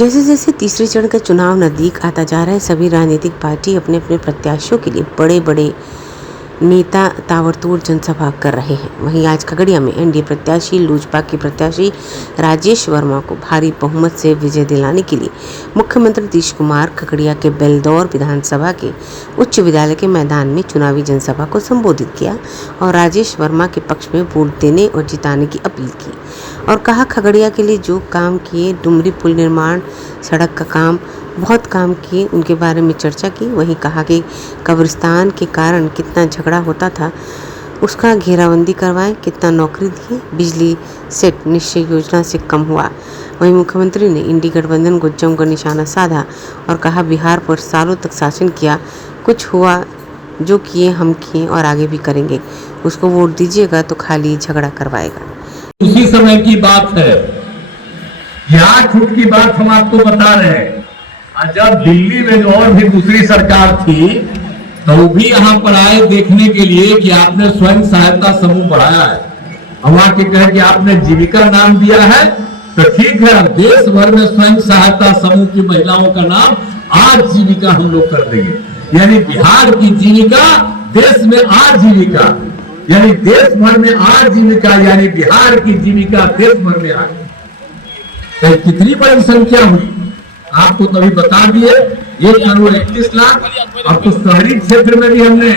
जैसे जैसे तीसरे चरण का चुनाव नज़दीक आता जा रहा है, सभी राजनीतिक पार्टी अपने अपने प्रत्याशियों के लिए बड़े बड़े नेता ताबड़तोड़ जनसभा कर रहे हैं। वहीं आज खगड़िया में एनडीए प्रत्याशी लोजपा के प्रत्याशी राजेश वर्मा को भारी बहुमत से विजय दिलाने के लिए मुख्यमंत्री नीतीश कुमार खगड़िया के बेलदौर विधानसभा के उच्च विद्यालय के मैदान में चुनावी जनसभा को संबोधित किया और राजेश वर्मा के पक्ष में वोट देने और जिताने की अपील की और कहा, खगड़िया के लिए जो काम किए, डुमरी पुल निर्माण, सड़क का काम, बहुत काम किए, उनके बारे में चर्चा की। वहीं कहा कि कब्रिस्तान के कारण कितना झगड़ा होता था, उसका घेराबंदी करवाएं, कितना नौकरी दिए, बिजली सेट निश्चय योजना से कम हुआ। वहीं मुख्यमंत्री ने इंडी गठबंधन को जमकर निशाना साधा और कहा, बिहार पर सालों तक शासन किया, कुछ हुआ, जो किए हम किए और आगे भी करेंगे, उसको वोट दीजिएगा तो खाली झगड़ा करवाएगा। उसी समय की बात है, यहाँ छूट की बात हम आपको बता रहे हैं। जब दिल्ली में और भी दूसरी सरकार थी तो वो भी यहाँ पर आए देखने के लिए कि आपने स्वयं सहायता समूह बढ़ाया है, हम आके कहे कि आपने जीविका नाम दिया है, तो ठीक है, देश भर में स्वयं सहायता समूह की महिलाओं का नाम आज जीविका हम लोग कर देंगे। यानी बिहार की जीविका देश में आजीविका, यानी देश भर में आजीविका, यानी बिहार की जीविका देश भर में आ गई। तो कितनी बड़ी संख्या हुई आपको तभी बता दिए, 1,31,00,000। अब तो शहरी क्षेत्र में भी हमने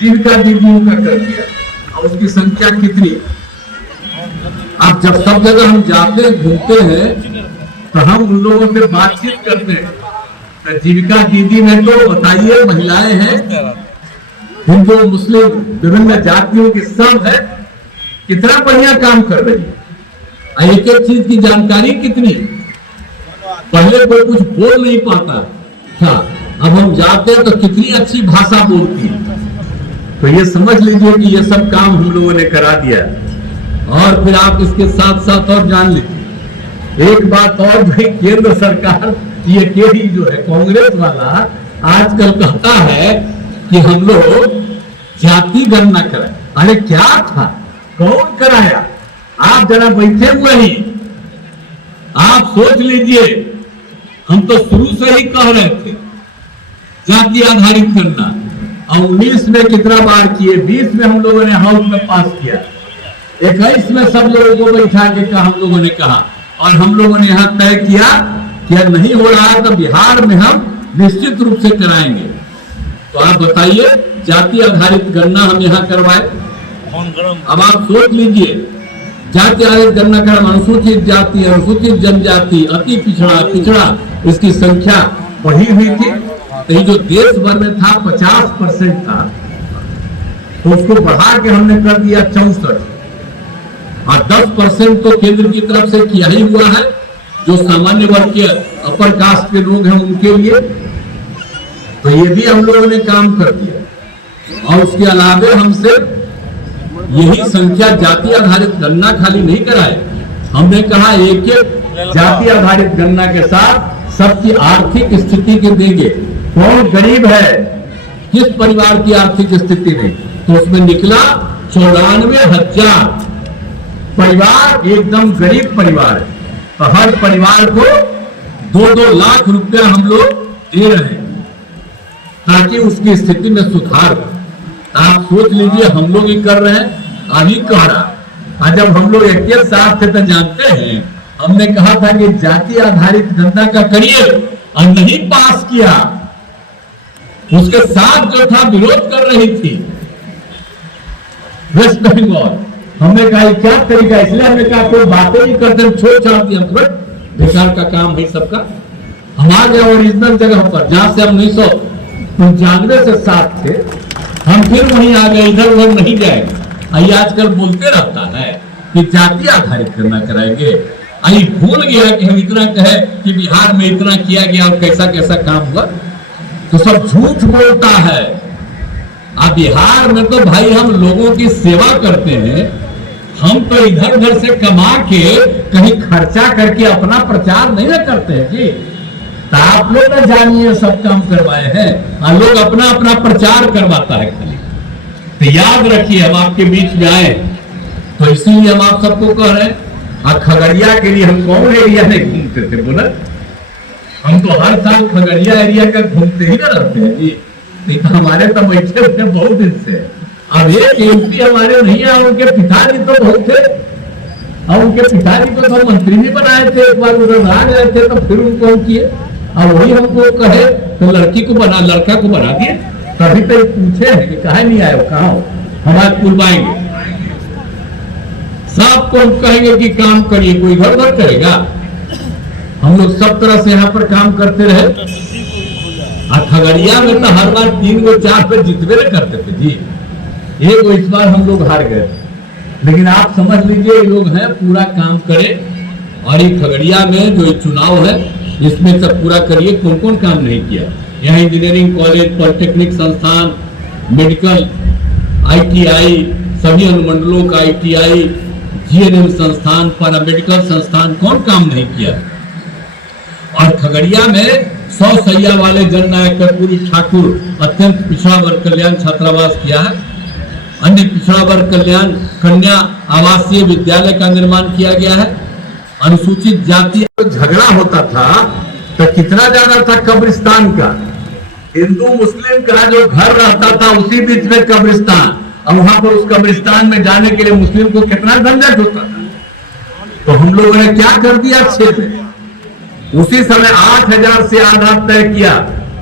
जीविका दीदियों का कर दिया और उसकी संख्या कितनी। अब जब सब जगह हम जाते घूमते हैं तो हम उन लोगों से बातचीत करते हैं, तो जीविका दीदी में तो बताइए महिलाएं हैं, हिंदू मुस्लिम विभिन्न जातियों की सब है, कितना बढ़िया काम कर रही है। एक एक चीज की जानकारी कितनी, पहले कोई कुछ बोल नहीं पाता था, अब हम जाते हैं तो कितनी अच्छी भाषा बोलती है। तो ये समझ लीजिए कि ये सब काम हम लोगों ने करा दिया। और फिर आप इसके साथ साथ और जान लीजिए एक बात और, भाई केंद्र सरकार ये केडी जो है कांग्रेस वाला आजकल कहता है कि हम लोग जाति गणना कराए। अरे क्या था, कौन कराया? आप जरा बैठे हुए ही आप सोच लीजिए, हम तो शुरू से ही कह रहे थे जाति आधारित गणना, और 19 में कितना बार किए, 20 में हम लोगों ने हाउस में पास किया, 21 में सब लोगों को बैठा के कहा, हम लोगों ने कहा और हम लोगों ने यहाँ तय किया कि नहीं हो रहा है तो बिहार में हम निश्चित रूप से कराएंगे। तो आप बताइए, जाति आधारित गणना हम यहाँ करवाए। अब आप सोच लीजिए, जाति आधारित गणना कर अनुसूचित जाति, अनुसूचित जनजाति, अति पिछड़ा, पिछड़ा, इसकी संख्या बढ़ी हुई थी। तो ये जो देश भर में था 50% था, तो उसको बढ़ा के हमने कर दिया 64, और 10% तो केंद्र की तरफ से किया ही हुआ है, जो सामान्य वर्ग के अपर कास्ट के लोग हैं उनके लिए। तो ये भी हम लोगों ने काम कर दिया। और उसके अलावा हमसे यही संख्या जाति आधारित गणना खाली नहीं कराए, हमने कहा एक एक जाति आधारित गणना के साथ सबकी आर्थिक स्थिति के देंगे, कौन गरीब है, किस परिवार की आर्थिक स्थिति नहीं। तो उसमें निकला 94,000 परिवार एकदम गरीब परिवार है, तो हर परिवार को 2-2 लाख रुपया हम लोग दे रहे हैं ताकि उसकी स्थिति में सुधार हो। आप सोच लीजिए, हम लोग ही कर रहे हैं, अभी कह रहा। जब हम लोग एक साथ थे तो जानते हैं, हमने कहा था कि जाति आधारित गणना का करिए और नहीं पास किया, उसके साथ जो था विरोध कर रही थी वेस्ट बंगाल। हमने कहा क्या तरीका, इसलिए हमने कहा कोई बातें नहीं करते, छोड़ छाड़ दिया, बेकार का काम है सबका। हम आ गए ओरिजिनल जगह पर जहां से हम 1995 से साथ थे, हम फिर वहीं आ गए, इधर उधर नहीं जाएंगे। आई आजकल बोलते रहता है कि जाति आधारित गणना कराएंगे, आई भूल गया कि हम इतना कहे कि बिहार में इतना किया गया और कैसा कैसा काम हुआ, तो सब झूठ बोलता है। अब बिहार में तो भाई हम लोगों की सेवा करते हैं, हम तो इधर उधर से कमा के कहीं खर्चा करके अपना प्रचार नहीं ना करते हैं जी। तो आप लोग ना जानिए सब काम करवाए हैं, और लोग अपना अपना प्रचार करवाता है खाली। तो याद रखिए, हम आपके बीच में आए तो इसीलिए हम आप सबको कह रहे हैं। खगड़िया के लिए हम कौन एरिया नहीं घूमते थे, बोला हम तो हर साल खगड़िया एरिया का घूमते ही ना रहते हैं जी। नहीं तो हमारे तो बैठे हुए बहुत दिन से। अब एक एमपी हमारे नहीं है, उनके पिताजी तो बहुत थे, और उनके पिताजी को तो मंत्री भी बनाए थे, एक बार उधर आ गए थे तो फिर उनको हम किए। और वही हमको कहे तो लड़का को बना दिए। तभी तो पूछे हैं कि कहा नहीं आए, कहाँ हो, हम आज बुलवाएंगे सबको, हम कहेंगे कि काम करिए, कोई घर घर करेगा। हम लोग सब तरह से यहाँ पर काम करते रहे। और खगड़िया में तो हर बार 3 गो 4 पे जितवे न करते थे जी। एक इस बार हम लोग हार गए, लेकिन आप समझ लीजिए ये लोग हैं पूरा काम करें। और ये खगड़िया में जो ये चुनाव है इसमें सब पूरा करिए। कौन कौन काम नहीं किया यहाँ? इंजीनियरिंग कॉलेज, पॉलिटेक्निक संस्थान, मेडिकल, ITI, सभी अनुमंडलों का ITI, GNM संस्थान, पैरामेडिकल संस्थान, कौन काम नहीं किया? और खगड़िया में 100 सैया वाले जननायक कर्पूरी ठाकुर अत्यंत पिछड़ा वर्ग कल्याण छात्रावास किया है। अन्य पिछड़ा वर्ग कल्याण कन्या आवासीय विद्यालय का निर्माण किया गया है। अनुसूचित जाति झगड़ा होता था तो कितना ज्यादा था कब्रिस्तान का, हिंदू मुस्लिम का जो घर रहता था उसी बीच में कब्रिस्तान, और वहां पर उस कब्रिस्तान में जाने के लिए मुस्लिम को कितना झंझट होता था। तो हम लोगों ने क्या कर दिया, 6 में उसी समय 8000 से आधा तय किया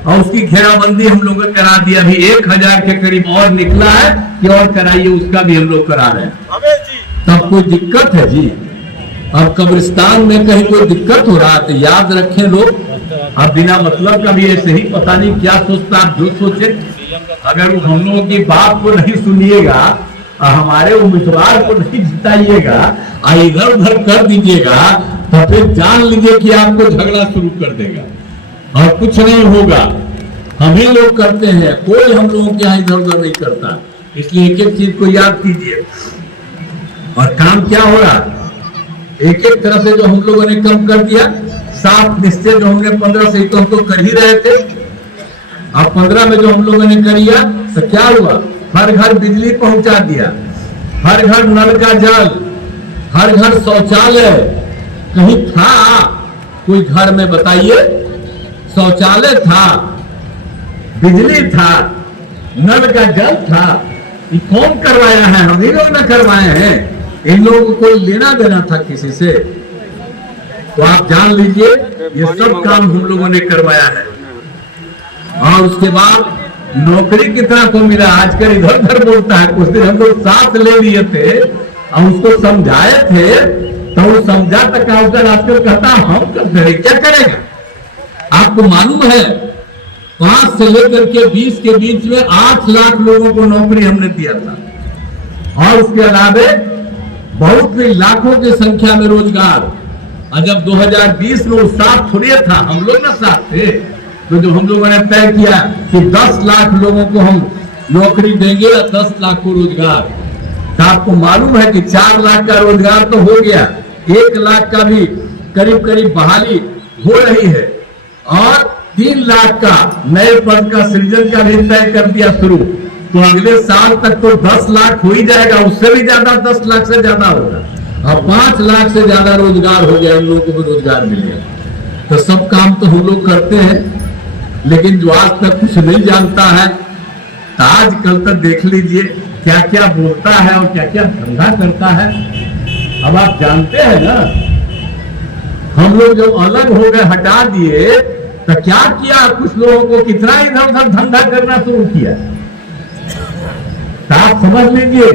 और उसकी घेराबंदी हम लोगों ने करा दिया। अभी 1000 के करीब और निकला है कि और कराइए, उसका भी हम लोग करा रहे हैं। तब कोई दिक्कत है जी? अब कब्रिस्तान में कहीं कोई दिक्कत हो रहा है तो याद रखें लोग, अब बिना मतलब का भी ऐसे ही पता नहीं क्या सोचता, आप जो सोचे। अगर हम लोगों की बात को नहीं सुनिएगा, हमारे उम्मीदवार को नहीं जिताइएगा और इधर उधर कर दीजिएगा तो फिर जान लीजिए कि आपको झगड़ा शुरू कर देगा और कुछ नहीं होगा। हम ही लोग करते हैं, कोई हम लोगों के यहाँ इधर उधर नहीं करता। इसलिए एक एक चीज को याद कीजिए। और काम क्या हो रहा, एक एक तरह से जो हम लोगों ने कम कर दिया। साफ निश्चय जो हमने 15 से तो हम तो कर ही रहे थे, अब 15 में जो हम लोगों ने करिया तो क्या हुआ, हर घर बिजली पहुंचा दिया, हर घर नल का जल, हर घर शौचालय। कहीं था कोई घर में बताइए शौचालय था, बिजली था, नल का जल था? ये कौन करवाया है? हम ही लोग न करवाए हैं। इन लोगों को कोई लेना देना था किसी से? तो आप जान लीजिए ये सब काम हम लोगों ने करवाया है। और उसके बाद नौकरी कितना को मिला, आजकल इधर उधर बोलता है। कुछ दिन हम लोग साथ ले लिए थे और उसको समझाए थे तो वो समझा तक आजकल कहता हम करते रहे, क्या करेगा? आपको मालूम है 5 से लेकर के 20 के बीच में 8 लाख लोगों को नौकरी हमने दिया था। और उसके अलावे बहुत ही लाखों की संख्या में रोजगार। और जब 2020 में वो साथ थोड़े था, हम लोग ना साथ थे, तो जो हम लोगों ने तय किया कि 10 लाख लोगों को हम नौकरी देंगे और 10 लाख को रोजगार, तो आपको मालूम है कि 4 लाख का रोजगार तो हो गया, 1 लाख का भी करीब करीब बहाली हो रही है और 3 लाख का नए पद का सृजन का भी तय कर दिया शुरू। तो अगले साल तक तो 10 लाख हो ही जाएगा, उससे भी ज्यादा 10 लाख से ज्यादा होगा। अब 5 लाख से ज्यादा रोजगार हो गया, इन लोगों को भी रोजगार मिल गया। तो सब काम तो हम लोग करते हैं, लेकिन जो आज तक कुछ नहीं जानता है तो आज कल तक देख लीजिए क्या क्या बोलता है और क्या क्या धंधा करता है। अब आप जानते हैं ना, हम लोग जो अलग हो गए, हटा दिए, तो क्या किया, कुछ लोगों को कितना इधर उधर धंधा करना शुरू किया। तो आप समझ लीजिए,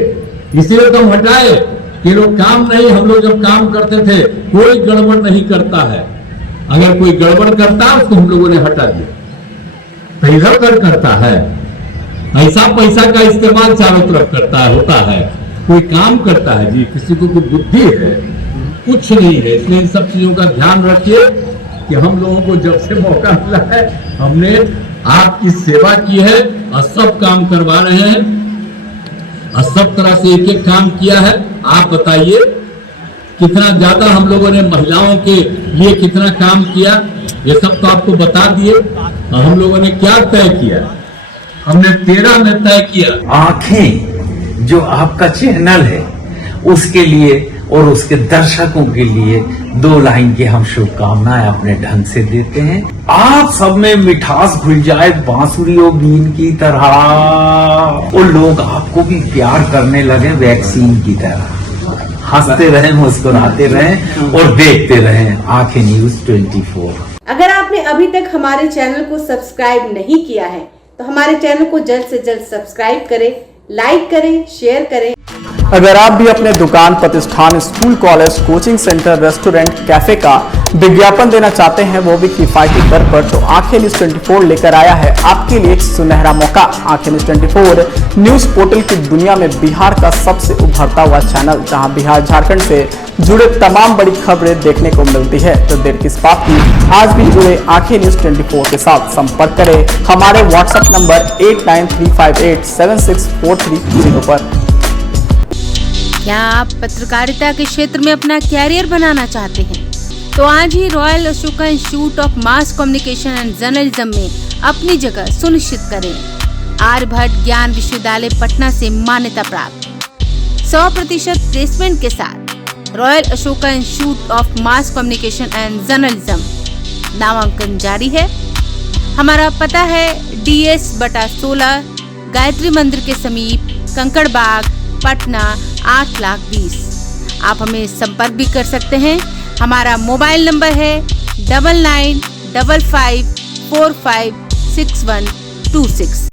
इसलिए तो हम हटाए कि लोग काम नहीं, हम लोग जब काम करते थे कोई गड़बड़ नहीं करता है। अगर कोई गड़बड़ करता है उसको हम लोगों ने हटा दिया, तो इधर उधर करता है, ऐसा पैसा का इस्तेमाल चारों तरफ करता है, होता है, कोई काम करता है जी, किसी को कोई बुद्धि है, कुछ नहीं है। इसलिए इन सब चीजों का ध्यान रखिए कि हम लोगों को जब से मौका मिला है हमने आपकी सेवा की है और सब काम करवा रहे हैं और सब तरह से एक एक काम किया है। आप बताइए कितना ज्यादा हम लोगों ने महिलाओं के लिए कितना काम किया, ये सब तो आपको बता दिए। और हम लोगों ने क्या तय किया, हमने 13 में तय किया। आंखें जो आपका चैनल है उसके लिए और उसके दर्शकों के लिए 2 लाइन की हम शुभकामनाएं अपने ढंग से देते हैं। आप सब में मिठास घुल जाए बांसुरी और बीन की तरह, और लोग आपको भी प्यार करने लगे वैक्सीन की तरह। हंसते रहें, मुस्कुराते रहें और देखते रहें आंखें न्यूज 24। अगर आपने अभी तक हमारे चैनल को सब्सक्राइब नहीं किया है तो हमारे चैनल को जल्द से जल्द सब्सक्राइब करें, लाइक करें, शेयर करें। अगर आप भी अपने दुकान, प्रतिष्ठान, school, college, coaching centre, restaurant, cafe का विज्ञापन देना चाहते हैं, वो भी किफायती दर पर, तो आंखें न्यूज 24 लेकर आया है आपके लिए एक सुनहरा मौका। आंखें न्यूज 24 न्यूज पोर्टल की दुनिया में बिहार का सबसे उभरता हुआ चैनल, जहां बिहार झारखंड से जुड़े तमाम बड़ी खबरें देखने को मिलती है। तो देर किस बात की, आज भी जुड़े आंखें न्यूज 24 के साथ। संपर्क करें हमारे व्हाट्सएप नंबर 8935876430 पर। क्या आप पत्रकारिता के क्षेत्र में अपना कैरियर बनाना चाहते हैं? तो आज ही royal Ashoka institute of mass communication and journalism में अपनी जगह सुनिश्चित करें। आर्यभट्ट ज्ञान विश्वविद्यालय पटना से मान्यता प्राप्त 100% प्लेसमेंट के साथ royal Ashoka institute of mass communication and journalism नामांकन जारी है। हमारा पता है DS/16 गायत्री मंदिर के समीप, कंकड़ बाग, पटना 8,20,000। आप हमें संपर्क भी कर सकते हैं। हमारा मोबाइल नंबर है 9955456126।